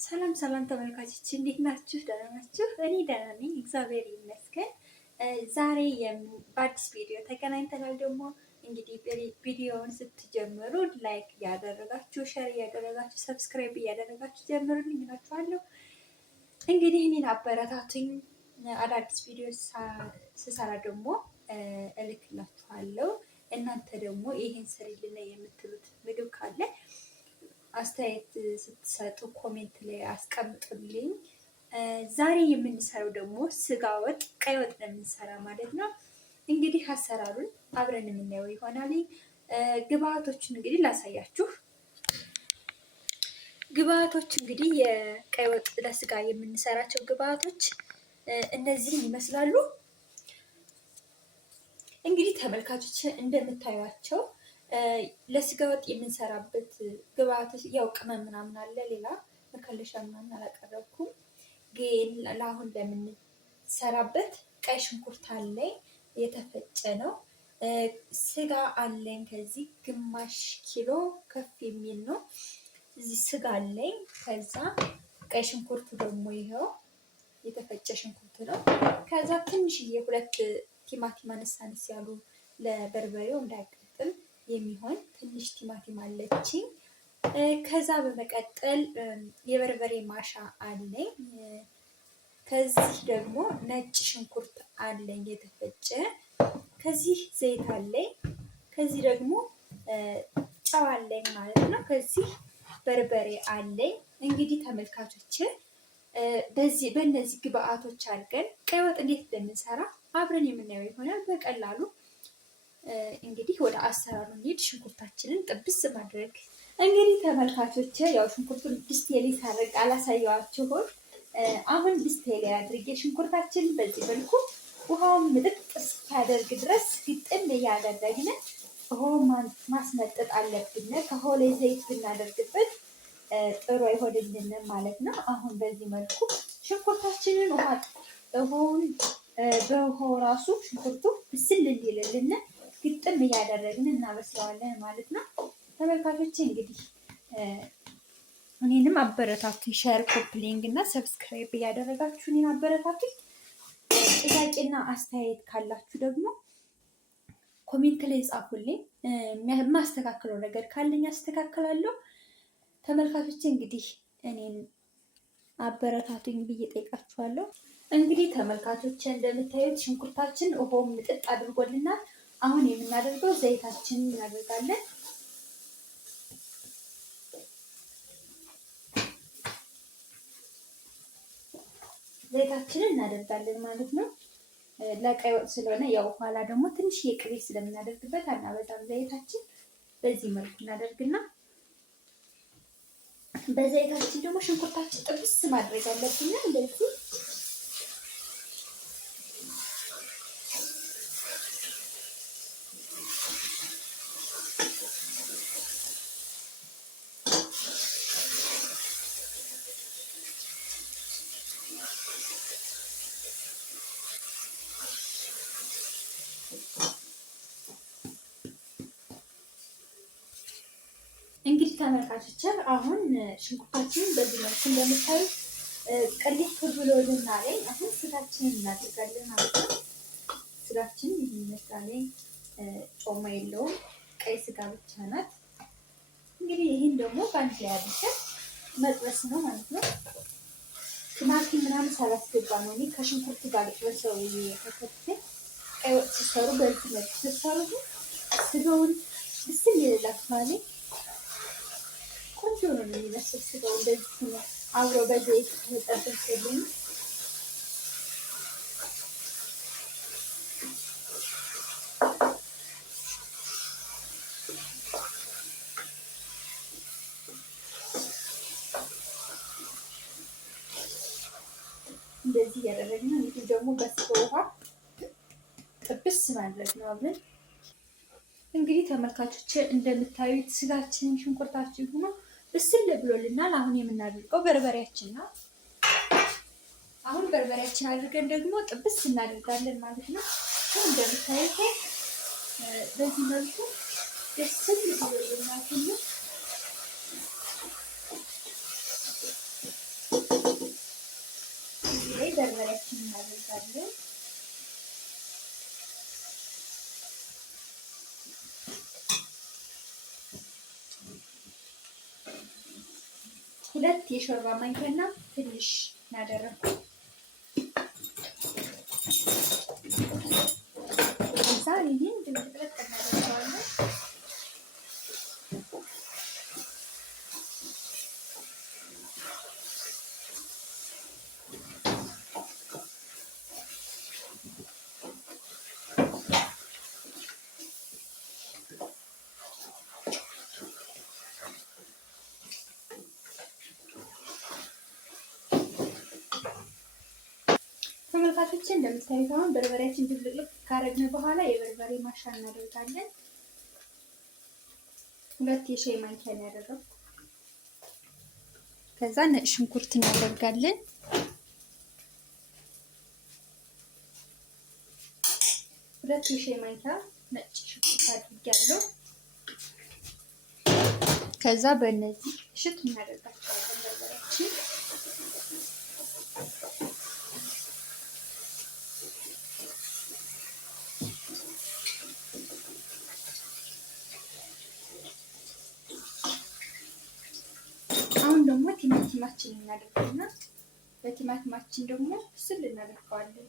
ሰላም ሰላም ተመልካቾች እንዴት ናችሁ? ደህና ናችሁ? እኔ ደህና ነኝ፣ እግዚአብሔር ይመስገን። ዛሬ በአዲስ ቪዲዮ ተገናኝተናል። ደግሞ እንግዲህ ቪዲዮውን ስትጀምሩ ላይክ እያደረጋችሁ፣ ሼር እያደረጋችሁ፣ ሰብስክራይብ እያደረጋችሁ ጀምሩልኝ እላችኋለሁ። እንግዲህ እኔን አበረታቱኝ። አዳዲስ ቪዲዮ ስሰራ ደግሞ እልክላችኋለሁ። እናንተ ደግሞ ይሄን ስሪልን የምትሉት ምግብ ካለ አስተያየት ስትሰጡ ኮሜንት ላይ አስቀምጡልኝ። ዛሬ የምንሰራው ደግሞ ስጋ ወጥ፣ ቀይ ወጥ ነው የምንሰራ ማለት ነው። እንግዲህ አሰራሩን አብረን የምናየው ይሆናል። ግብአቶችን እንግዲህ ላሳያችሁ። ግብአቶች እንግዲህ የቀይ ወጥ ለስጋ የምንሰራቸው ግብአቶች እነዚህን ይመስላሉ። እንግዲህ ተመልካቾች እንደምታዩቸው ለስጋ ወጥ የምንሰራበት ግብአቶች ያው ቅመም ምናምን አለ። ሌላ መከለሻ ምናምን አላቀረብኩም። ግን ለአሁን ለምንሰራበት ቀይ ሽንኩርት አለኝ፣ የተፈጨ ነው። ስጋ አለኝ፣ ከዚህ ግማሽ ኪሎ ከፍ የሚል ነው። እዚህ ስጋ አለኝ። ከዛ ቀይ ሽንኩርቱ ደግሞ ይኸው የተፈጨ ሽንኩርት ነው። ከዛ ትንሽዬ 2 ቲማቲም አነስ አነስ ያሉ ለበርበሬው እንዳይቀጥል የሚሆን ትንሽ ቲማቲም አለችኝ። ከዛ በመቀጠል የበርበሬ ማሻ አለኝ። ከዚህ ደግሞ ነጭ ሽንኩርት አለኝ የተፈጨ። ከዚህ ዘይት አለኝ። ከዚህ ደግሞ ጨው አለኝ ማለት ነው። ከዚህ በርበሬ አለኝ። እንግዲህ ተመልካቾች በእነዚህ ግብአቶች አድርገን ቀይ ወጥ እንዴት እንደምንሰራ አብረን የምናየው ይሆናል በቀላሉ። እንግዲህ ወደ አሰራሩ እንሂድ። ሽንኩርታችንን ጥብስ ማድረግ እንግዲህ ተመልካቾች ያው ሽንኩርቱን ድስቴ ላይ ሳደርግ አላሳየኋችሁም። አሁን ድስቴ ላይ አድርጌ ሽንኩርታችንን በዚህ መልኩ ውሃውን ምጥጥ እስኪያደርግ ድረስ ግጥም እያደረግን ውሃውን ማስመጠጥ አለብን። ከውሃው ላይ ዘይት ብናደርግበት ጥሩ አይሆንልንም ማለት ነው። አሁን በዚህ መልኩ ሽንኩርታችንን በውሃው ራሱ ሽንኩርቱ ብስል እንዲልልን ግጥም እያደረግን እናበስለዋለን ማለት ነው። ተመልካቾቼ እንግዲህ እኔንም አበረታቱኝ፣ ሼር፣ ኮፕሊንግ እና ሰብስክራይብ እያደረጋችሁ እኔን አበረታቱኝ። ጥያቄና አስተያየት ካላችሁ ደግሞ ኮሜንት ላይ ጻፉልኝ። የማስተካከለው ነገር ካለኝ አስተካክላለሁ። ተመልካቾቼ እንግዲህ እኔን አበረታቱኝ ብዬ ጠይቃችኋለሁ። እንግዲህ ተመልካቾቼ እንደምታዩት ሽንኩርታችን ውሃውን ምጥጥ አድርጎልናል። አሁን የምናደርገው ዘይታችንን እናደርጋለን። ዘይታችንን እናደርጋለን ማለት ነው። ለቀይ ወጥ ስለሆነ ያው ኋላ ደግሞ ትንሽ የቅቤ ስለምናደርግበት አናበዛም። ዘይታችን በዚህ መልኩ እናደርግና በዘይታችን ደግሞ ሽንኩርታችን ጥብስ ማድረግ አለብን። እንደዚህ እንግዲህ ተመልካቾች አሁን ሽንኩርታችንን በዚህ መልኩ እንደምታዩት ቅልት ብሎልናል። አሁን ስጋችንን እናደርጋለን ማለት ነው። ስጋችን ይህን ይመስላል። ጮማ የለውም፣ ቀይ ስጋ ብቻ ናት። እንግዲህ ይህን ደግሞ በአንድ ላይ አድርገን መጥበስ ነው ማለት ነው። ቲማቲም ምናምን ሳላስገባ ነው እኔ ከሽንኩርት ጋር ልጥበሰው የተከተተ። ቀይ ወጥ ሲሰሩ በዚህ መልኩ ሲሰሩ ስጋውን ብስል ይልላችኋል። ቆንጆ ነው የሚመስል ስጋው እንደዚህ ነው። አብሮ በዘይት ተጠብሶልኝ እንደዚህ ያደረግን እንግዲህ ደግሞ በስጋ ውሃ ጥብስ ማድረግ ነው አብረን። እንግዲህ ተመልካቾች እንደምታዩት ስጋችን ሽንኩርታችን ሆኖ ብስል ብሎልናል። አሁን የምናደርገው በርበሬያችን ነው። አሁን በርበሬያችን አድርገን ደግሞ ጥብስ እናደርጋለን ማለት ነው። እንደምታዩት በዚህ መልኩ ብስል ብሎልናል። ላይ በርበሬያችንን እናደርጋለን። ሁለት የሾርባ ማንኪያና ትንሽ እናደረኩ። ከዛ ይህን ድብልቅልቅ እናደርገዋለን። ተመልካቾች እንደምታዩት አሁን በርበሬያችን ድብልቅልቅ ካረግን በኋላ የበርበሬ ማሻ እናደርጋለን። 2 የሻይ ማንኪያ ነው ያደረኩት። ከዛ ነጭ ሽንኩርት እናደርጋለን። 2 የሻይ ማንኪያ ነጭ ሽንኩርት አድርጌያለሁ። ከዛ በእነዚህ እሽት እናደርጋቸዋለን በርበሬያችን። አሁን ደግሞ ቲማቲማችን እናደርግና በቲማቲማችን ደግሞ ስል እናደርገዋለን።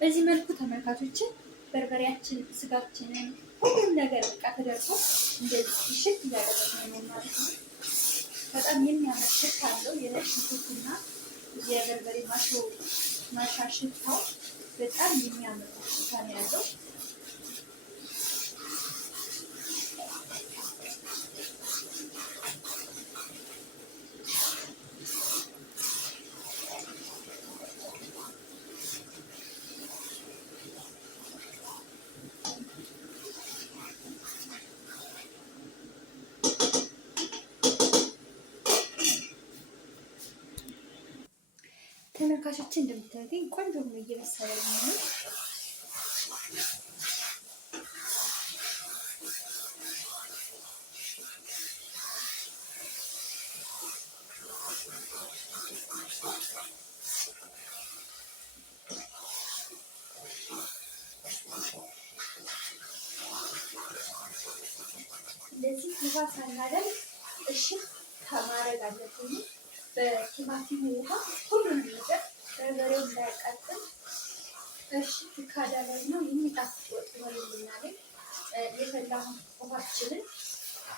በዚህ መልኩ ተመልካቾችን በርበሬያችን፣ ስጋችንን፣ ሁሉም ነገር በቃ ተደርጎ እንደዚህ ሽት እያደረግን ነው ማለት ነው። በጣም የሚያምር ሽታ አለው። የነጭ ሽንኩርትና የበርበሬ ማሻ ሽታው በጣም የሚያምር ሽታ ነው ያለው። ተመልካቾች እንደምታዩኝ ቆንጆ ሆኖ እየበሰለ ነው። ለዚህ ውሃ ሳናደርግ እሽት ከማድረግ አለብን። በቲማቲሙ ውሃ ሁሉንም ነገር በርበሬው እንዳያቃጥል እሽት ካደረግነው የሚጣፍጥ ወጥ ይሆንልናል። የፈላ ውሃችንን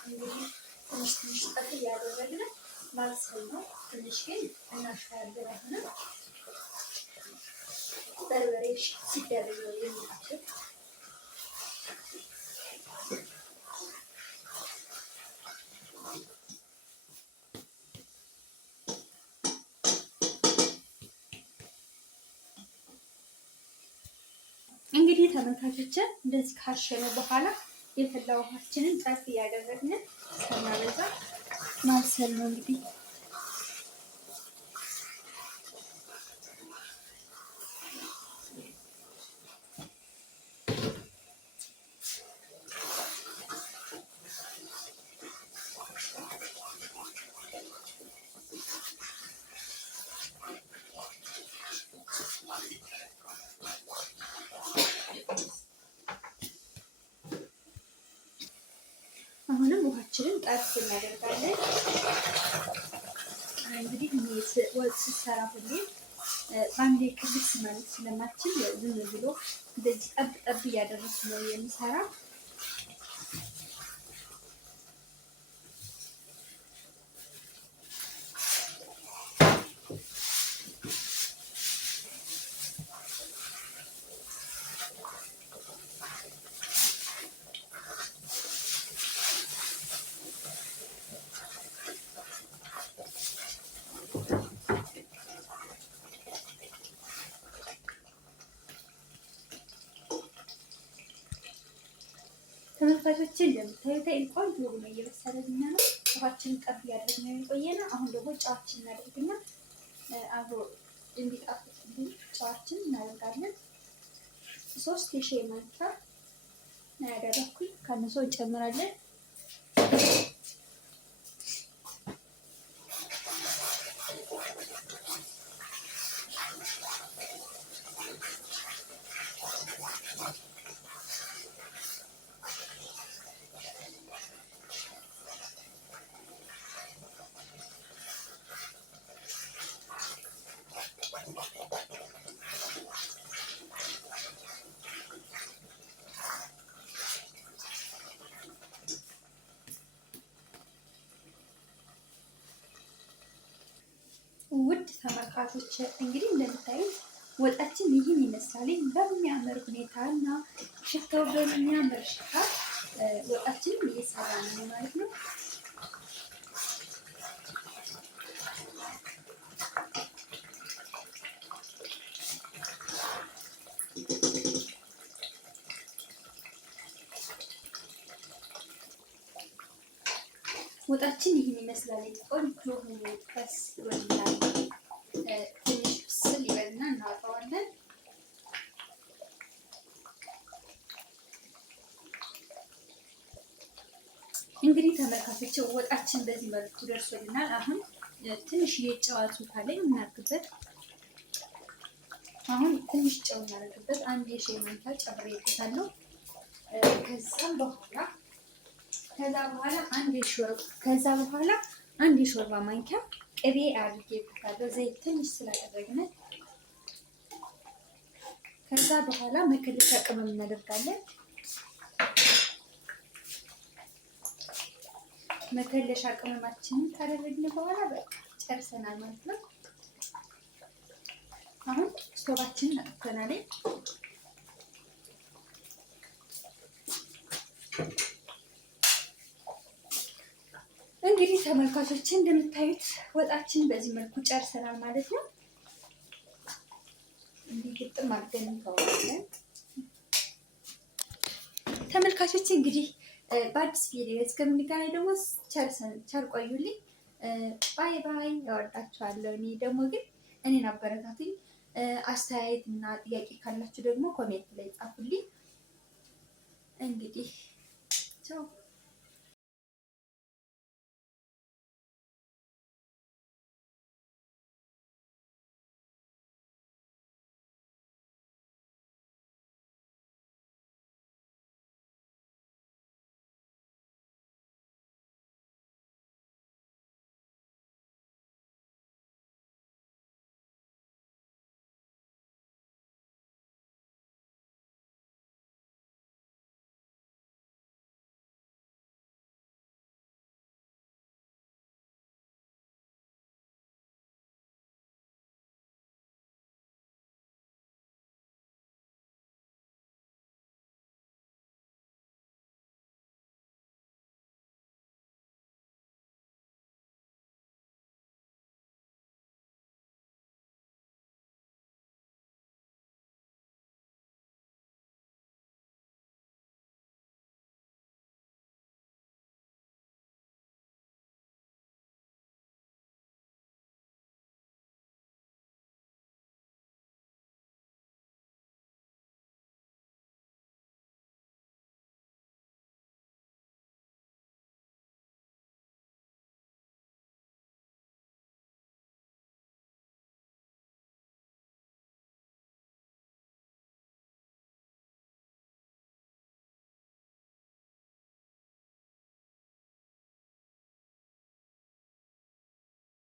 እንግዲህ ትንሽ ትንሽ ጠብ እያደረግን ማብሰል ነው። ትንሽ ግን እናሻያለን። አሁንም በርበሬ ሲደረግ ነው የሚጣፍጥ። እንግዲህ ተመልካቾችን እንደዚህ ካሸነ በኋላ የፈላ ውሃችንን ጠፍ እያደረግን ከናበዛ ማብሰል ነው እንግዲህ። አሁንም ውሃችንን ጠርፍ እናደርጋለን። እንግዲህ ወጥ ሲሰራ ሁሌ በአንዴ ቅድስ ማለት ስለማችን ዝም ብሎ እንደዚህ ጠብ ጠብ እያደረኩ ነው የሚሰራ። ተመልካቾቼ እንደምታዩት ቆንጆ ሆኖ እየበሰለልኝ ነው። ውሃችንን ጠብ እያደረግን ነው የቆየነው። አሁን ደግሞ ጨዋችን እናደርግና አብሮ እንዲጣፍጥልን ጨዋችን እናደርጋለን። 3 የሻይ ማንኪያ ያደረኩኝ ከነሱ እንጨምራለን። ውድ ተመልካቾች እንግዲህ እንደምታዩት ወጣችን ይህን ይመስላል። በሚያምር ሁኔታ እና ሽታው በሚያምር ሽታ ወጣችንን እየሰራ ነው ማለት ነው። ወጣችን ይህን ይመስላል። ቆንጆ ሆኖ ቀስ ይወላል። ትንሽ ብስል ይበልና እናወጣዋለን። እንግዲህ ተመልካቾች ወጣችን በዚህ መልኩ ደርሶልናል። አሁን ትንሽ የጨዋቱ ካለኝ እናድርግበት። አሁን ትንሽ ጨው እናደርግበት። 1 የሻይ ማንኪያ ጨምሬበታለሁ። ከዛ በኋላ አንድ የሾርባ ማንኪያ ቅቤ አድርጌበታለሁ። ዘይት ትንሽ ስላደረግን ከዛ በኋላ መከለሻ ቅመም እናደርጋለን። መከለሻ ቅመማችንን ካደረግን በኋላ በቃ ጨርሰናል ማለት ነው። አሁን ስቶቫችንን አጥፍተናል። እንግዲህ ተመልካቾች እንደምታዩት ወጣችን በዚህ መልኩ ጨርሰናል ማለት ነው። እንዲህ ግጥም አድርገን እንተዋለን። ተመልካቾች እንግዲህ በአዲስ ቪዲዮ እስከምንገናኝ ደግሞ ቸር ቆዩልኝ። ባይ ባይ። ያወዳችኋለሁ። እኔ ደግሞ ግን እኔን አበረታቱኝ። አስተያየት እና ጥያቄ ካላችሁ ደግሞ ኮሜንት ላይ ጻፉልኝ። እንግዲህ ቻው።